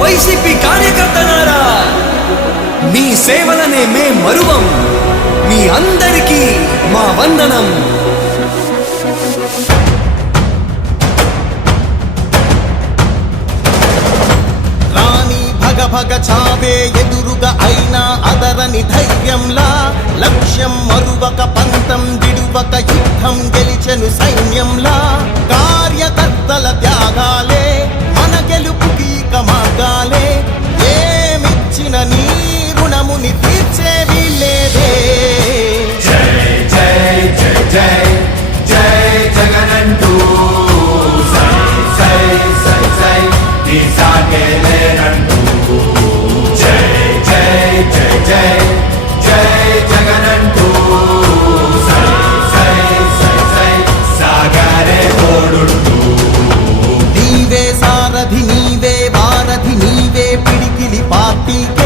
YCP కార్యకర్తలారా, మీ సేవలనే మే మరువం. మీ అందరికీ మా వందనం. భగ చావే ఎదురుగా అయినా అదరని ధైర్యంలా, లక్ష్యం మరువక పంతం విడువక యుద్ధం గెలిచెను సైన్యంలా. కార్యకర్తల త్యాగాలే మన గెలుపుకి మార్గాలే, ఏమిచ్చిన నీ రుణముని తీర్చేవి లేదే. జై జై జై జై జై జగనంటూ సై సై సై సై నీ సాగే లేనంటూ. జై జై జై జై జై జగనంటూ సై సై సై సై సాగరే తోడుంటూ. నీవే సారథి నీవే వారధి నీవే పిడికిలి పార్టీకి